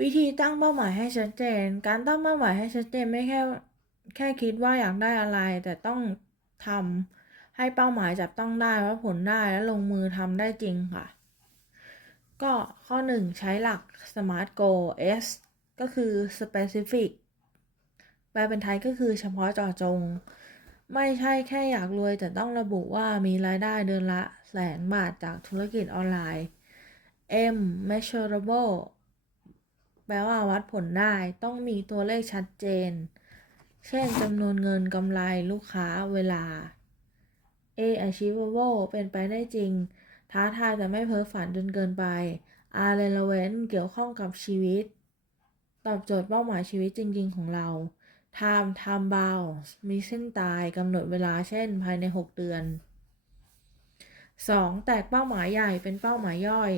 วิธีตั้งเป้าหมายให้ชัดเจน การตั้งเป้าหมายให้ชัดเจนไม่แค่แค่คิดว่าอยากได้อะไร แต่ต้องทำให้เป้าหมายจับต้องได้ว่าผลได้และลงมือทำได้จริงค่ะ ก็ข้อ 1 ใช้หลัก SMART Goal S ก็คือ specific แปลเป็นไทยก็คือเฉพาะเจาะจง ไม่ใช่แค่อยากรวย แต่ต้องระบุว่ามีรายได้เดือนละแสนบาทจากธุรกิจออนไลน์ M measurable แปลว่าวัดผลได้ต้องมีตัวเลขชัดเจน เช่นจำนวนเงินกำไรลูกค้าเวลา A achievable เป็นไปได้จริง ท้าทายแต่ไม่เพ้อฝันจนเกินไป R relevant เกี่ยวข้องกับชีวิต ตอบโจทย์เป้าหมายชีวิตจริง ๆ ของเรา Time time bound มีเส้นตายกำหนดเวลาเช่นภายใน 6 เดือน 2. แตกเป้าหมายใหญ่เป็นเป้าหมายย่อย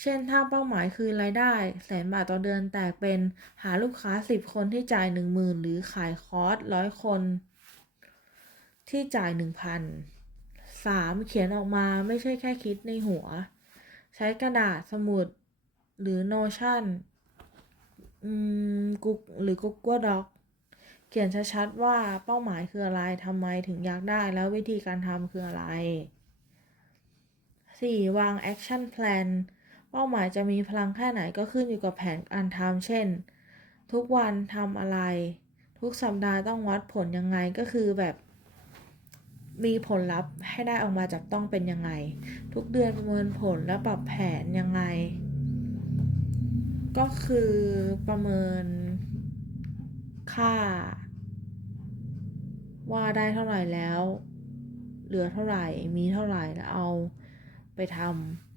เช่นถ้าเป้าหมายคือรายได้แสนบาทต่อเดือนแตกเป็นหาลูกค้า 10 คนที่จ่าย 10,000 หรือขายคอร์สร้อยคน ที่จ่าย 1,000 3. เขียนออกมาไม่ใช่แค่คิดในหัว ใช้กระดาษสมุดหรือ Notion อืมกุกหรือ Google Doc เขียนชัดๆว่าเป้าหมายคืออะไรทำไมถึงอยากได้แล้ววิธีการทำคืออะไร 4. วาง action plan เป้าหมายจะมีพลังแค่ไหนก็ขึ้นอยู่กับแผนการทำเช่น ทุกวันทำอะไร ทุกสัปดาห์ต้องวัดผลยังไงก็คือแบบมีผลลัพธ์ให้ได้ออกมาจับต้องเป็นยังไง ทุกเดือนประเมินผลและปรับแผนยังไง ก็คือประเมินค่า ว่าได้เท่าไหร่แล้ว เหลือเท่าไหร่มีเท่าไหร่แล้วเอาไปทำ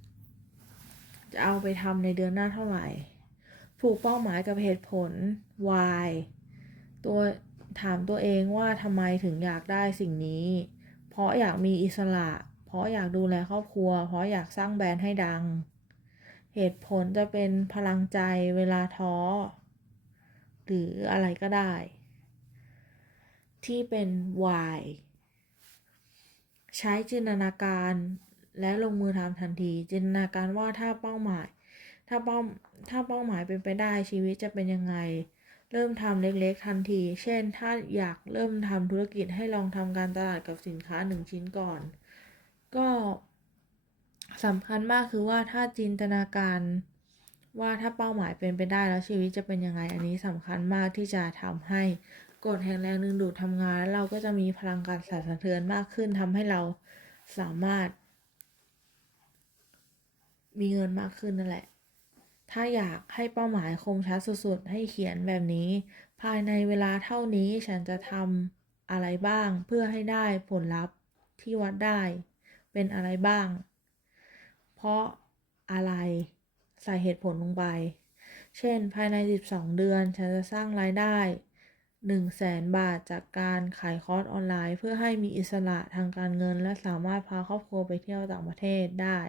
จะเอาไปทำในเดือนหน้าเท่าไหร่ ผูกเป้าหมายกับเหตุผล why ตัวถามตัวเองว่าทำไมถึงอยากได้สิ่งนี้ เพราะอยากมีอิสระ เพราะอยากดูแลครอบครัว เพราะอยากสร้างแบรนด์ให้ดัง เหตุผลจะเป็นพลังใจเวลาท้อ หรืออะไรก็ได้ ที่เป็น why ใช้จินตนาการ และลงมือทำทันที จินตนาการว่าถ้าเป้าหมาย ถ้าเป้าถ้าเป้าหมายเป็นไปได้ชีวิตจะเป็นยังไง เริ่มทำเล็กๆทันที เช่น ถ้าอยากเริ่มทำธุรกิจให้ลองทำการตลาดกับสินค้าหนึ่งชิ้นก่อน ก็สำคัญมากคือว่าถ้าจินตนาการว่าถ้าเป้าหมายเป็นไปได้แล้วชีวิตจะเป็นยังไง อันนี้สำคัญมากที่จะทำให้กฎแห่งแรงดึงดูดทำงาน แล้วเราก็จะมีพลังการสั่นสะเทือนมากขึ้นทำให้เราสามารถ มีเงินมากขึ้นนั่นแหละ ถ้าอยากให้เป้าหมายคมชัดสุดๆ ให้เขียนแบบนี้ ภายในเวลาเท่านี้ฉันจะทำอะไรบ้าง เพื่อให้ได้ผลลัพธ์ที่วัดได้ เป็นอะไรบ้าง เพราะอะไรใส่เหตุผลลงไป เช่น ภายใน 12 เดือน ฉันจะสร้างรายได้1 0 0 0 0แสนบาทจากการขายคอร์สออนไลน์ เพื่อให้มีอิสระทางการเงิน และสามารถพาครอบครัวไปเที่ยวต่างประเทศได้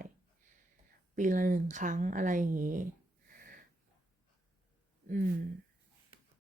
ปีละหนึ่งครั้งอะไรอย่างนี้ อืม